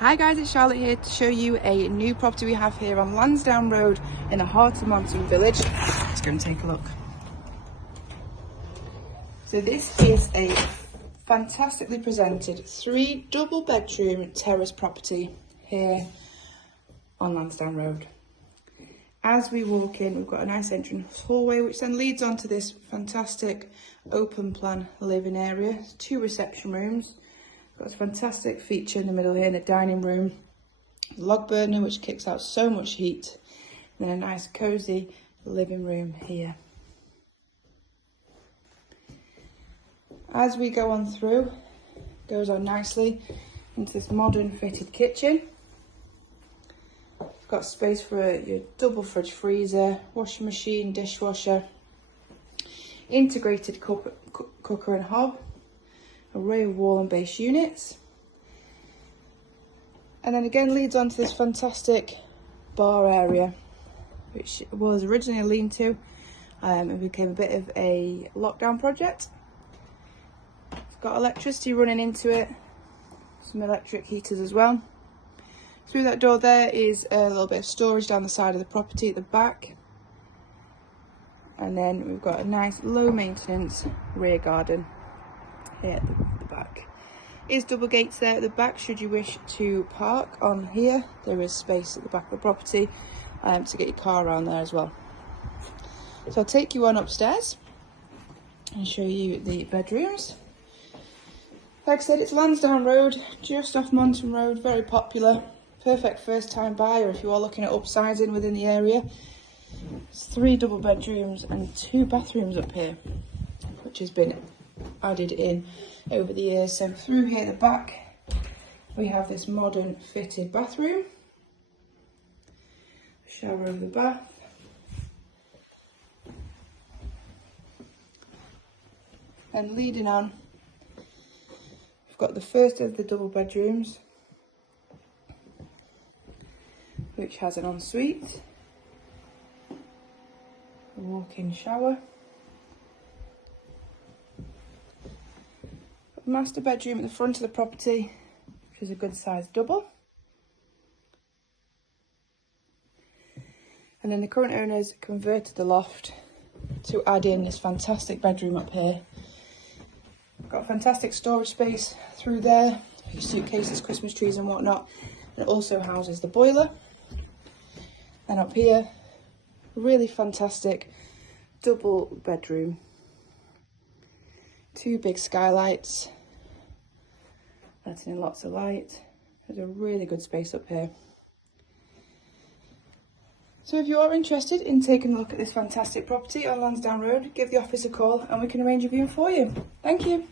Hi guys, it's Charlotte here to show you a new property we have here on Lansdowne Road in the heart of Monton Village. Let's go and take a look. So this is a fantastically presented 3 double bedroom terrace property here on Lansdowne Road. As we walk in, we've got a nice entrance hallway which then leads on to this fantastic open plan living area. 2 reception rooms. Got a fantastic feature in the middle here in the dining room. Log burner which kicks out so much heat. And then a nice cosy living room here. As we go on through, goes on nicely into this modern fitted kitchen. Got space for your double fridge freezer, washing machine, dishwasher, integrated cooker and hob, array of wall and base units, and then again leads on to this fantastic bar area which was originally a lean-to and became a bit of a lockdown project. It's got electricity running into it, some electric heaters as well. Through that door there is a little bit of storage down the side of the property at the back, and then we've got a nice low maintenance rear garden here at the back. Is double gates there at the back should you wish to park on here. There is space at the back of the property to get your car around there as well. So I'll take you on upstairs and show you the bedrooms. Like I said, it's Lansdowne Road, just off Monton Road, very popular. Perfect first time buyer if you are looking at upsizing within the area. It's 3 double bedrooms and 2 bathrooms up here, which has been added in over the years. So through here at the back we have this modern fitted bathroom, shower over the bath, and leading on we've got the first of the double bedrooms which has an ensuite, a walk-in shower, master bedroom at the front of the property, which is a good sized double. And then the current owners converted the loft to add in this fantastic bedroom up here. Got fantastic storage space through there, your suitcases, Christmas trees and whatnot. And it also houses the boiler. And up here, really fantastic double bedroom. 2 big skylights, letting in lots of light. There's a really good space up here. So if you are interested in taking a look at this fantastic property on Lansdowne Road, give the office a call and we can arrange a viewing for you. Thank you.